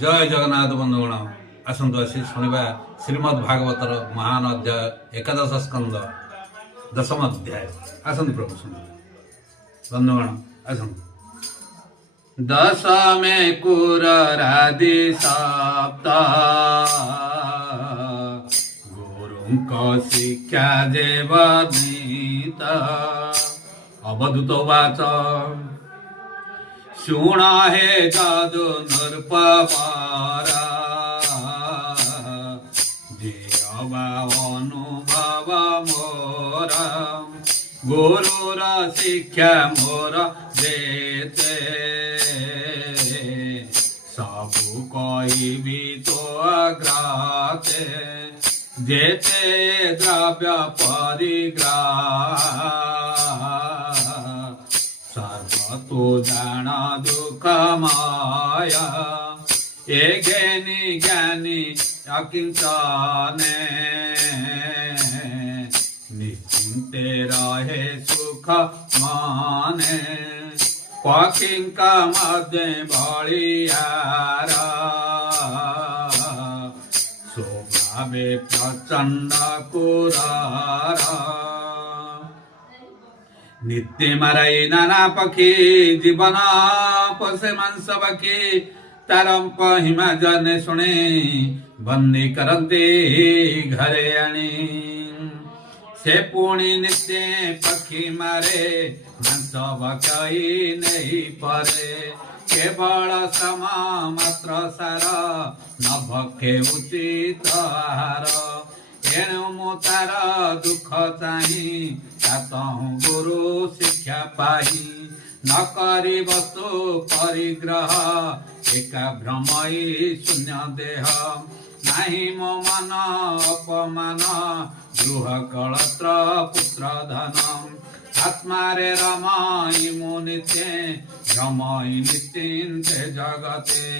जय जगन्नाथ बंधुगण आसतु आसी शुणा श्रीमद् भागवतर महान अध्याय एकादश स्कंद दशम अध्याय आसतु प्रभु शुण बंधुगण आसतु दशमे कुररादि सप्ता गुरुं शिक्षा जेवनीत अवधूत वाच शुण हे जादू नृपपारा अनुभव मोर गुरुर शिक्षा मोर देते सबु कहबी तो अग्राते जेते द्रव्य परिग्रह सर्व तो जान दुख माया ए ज्ञानी ज्ञानी अकिंचने निश्चिंते रहे सुख माने पकिंका मध्य बलियारा स्वभावे प्रचंड कुरारा नित्य मरई नाना पक्षी जीवन पोषे मांस पक्षी तारम हिमा जने शुणे बंदी करते घरे आनी से पुणी नित्य पक्षी मारे मांस बकई नहीं परे केवल समा मात्र सार न भक्षे उचित आहार एणु मु तार दुख चाही तातहु गुरु शिक्षा पाही न करी वस्तु परिग्रह एका भ्रमई शून्य देह नाही मो मन अपमान गृह कलत्र पुत्र धन आत्मारे रमाई मु नित्य भ्रमई निश्चिन्ते जगते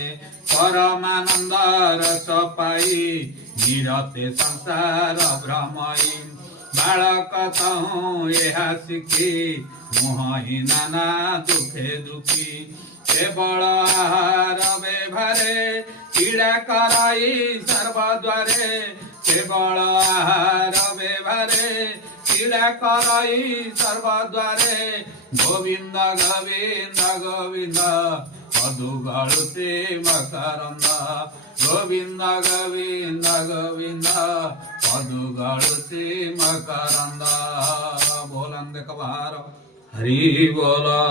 परमानंद रस पाई निरते संसार भ्रमई बालक तहु यह शिखी मोहि नाना दुखे दुखी केवल आहार व्यवहारे पीड़ा कराई सर्वद्वारे केवल आहार व्यवहारे पीड़ा कराई सर्वद्वारे गोविंद गोविंद गोविंद मधु गलुते मकरंद गोविंद गोविंद गोविंद मधु गलुते मकरंद बोलंद कबार हरि बोला।